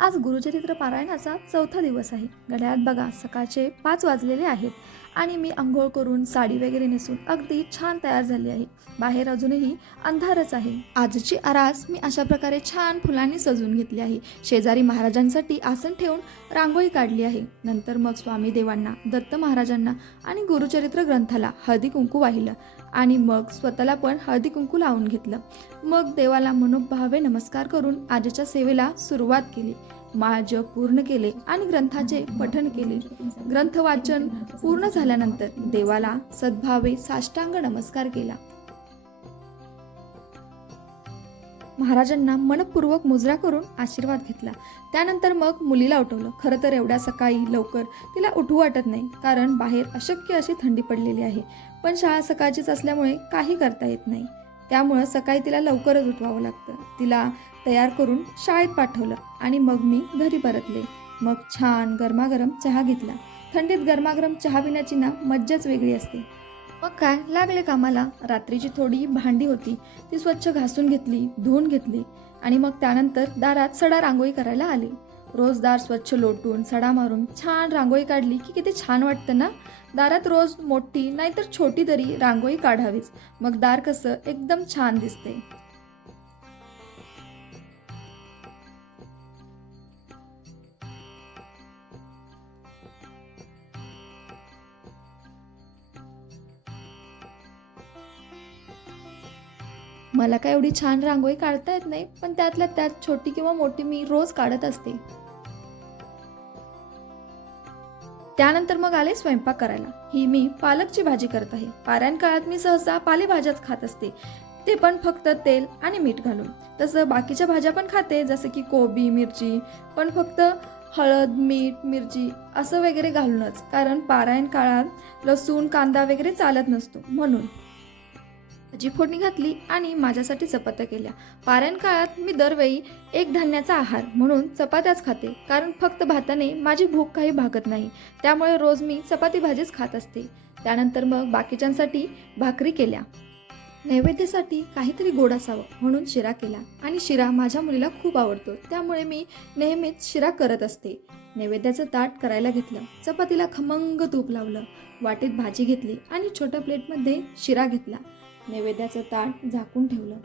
आज गुरुचरित्र पारायणाचा चौथा दिवस आहे. घड्याळात बघा सकाळचे पाच वाजलेले आहेत आणि मी आंघोळ करून साडी वगैरे नेसून अगदी छान तयार झाली आहे. बाहेर अजूनही अंधारच आहे. आजची आरास मी अशा प्रकारे छान फुलांनी सजवून घेतली आहे. शेजारी महाराजांसाठी आसन ठेवून रांगोळी काढली आहे. नंतर मग स्वामी देवांना दत्त महाराजांना आणि गुरुचरित्र ग्रंथाला हळदी कुंकू वाहिलं आणि मग स्वतःला पण हळदी कुंकू लावून घेतलं. मग देवाला मनोभावे नमस्कार करून आजच्या सेवेला सुरुवात केली. महाजप पूर्ण केले आणि ग्रंथाचे पठण केले. ग्रंथ वाचन पूर्ण झाल्यानंतर देवाला सद्भावे साष्टांग नमस्कार केला. महाराजांना मनपूर्वक मुजरा करून आशीर्वाद घेतला. त्यानंतर मग मुलीला उठवलं. खरं तर एवढ्या सकाळी लवकर तिला उठू वाटत नाही कारण बाहेर अशक्य अशी थंडी पडलेली आहे. पण शाळा सकाळचीच असल्यामुळे काही करता येत नाही. त्यामुळं सकाळी तिला लवकरच उठवावं लागतं. तिला तयार करून शाळेत पाठवलं आणि मग मी घरी परतले. मग छान गरमागरम चहा घेतला. थंडीत गरमागरम चहा पिण्याची ना मज्जाच वेगळी असते. मग काय लागले कामाला. रात्रीची थोडी भांडी होती. ती स्वच्छ घासून घेतली धुवून घेतली आणि मग त्यानंतर दारात सडा रांगोळी करायला आली. रोज दार स्वच्छ लोटून सडा मारून छान रांगोळी काढली की किती छान वाटतं ना? दारात रोज मोठी नाहीतर छोटी तरी रांगोळी काढावीच. मग दार कसं एकदम छान दिसते. मला काय एवढी छान रांगोळी काढता येत नाही पण त्यातल्या त्यात छोटी किंवा मोठी मी रोज काढत असते. त्यानंतर मग आले स्वयंपाक करायला. ही मी पालकची भाजी करत आहे. पारायण काळात मी सहसा पालेभाज्याच खात असते. ते पण फक्त तेल आणि मीठ घालून. तसं बाकीच्या भाज्या पण खाते जसं की कोबी मिरची पण फक्त हळद मीठ मिरची असं वगैरे घालूनच. कारण पारायण काळात लसूण कांदा वगैरे चालत नसतो. म्हणून भाजी फोडणी घातली आणि माझ्यासाठी चपात्या केल्या. पारायण काळात मी दरवेळी एक धान्याचा आहार म्हणून चपात्याच खाते कारण फक्त भाताने माझी भूक काही भागत नाही. त्यामुळे रोज मी चपाती भाजीच खात असते. त्यानंतर मग बाकीच्यांसाठी भाकरी केल्या. नैवेद्यासाठी काहीतरी गोड असावं म्हणून शिरा केला आणि शिरा माझ्या मुलीला खूप आवडतो. त्यामुळे मी नेहमीच शिरा करत असते. नैवेद्याचं ताट करायला घेतलं. चपातीला खमंग तूप लावलं. वाटीत भाजी घेतली आणि छोट्या प्लेटमध्ये शिरा घेतला. नैवेद्याचं ताट झाकून ठेवलं.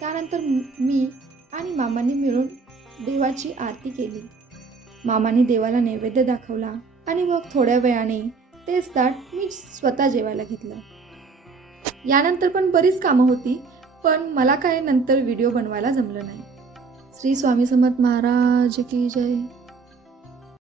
त्यानंतर मी आणि मामांनी मिळून देवाची आरती केली. मामाने देवाला नैवेद्य दाखवला आणि मग थोड्या वेळाने तेच ताट मी स्वतः जेवायला घेतलं. यानंतर पण बरीच कामं होती पण मला काय नंतर व्हिडिओ बनवायला जमलं नाही. श्री स्वामी समर्थ महाराज की जय.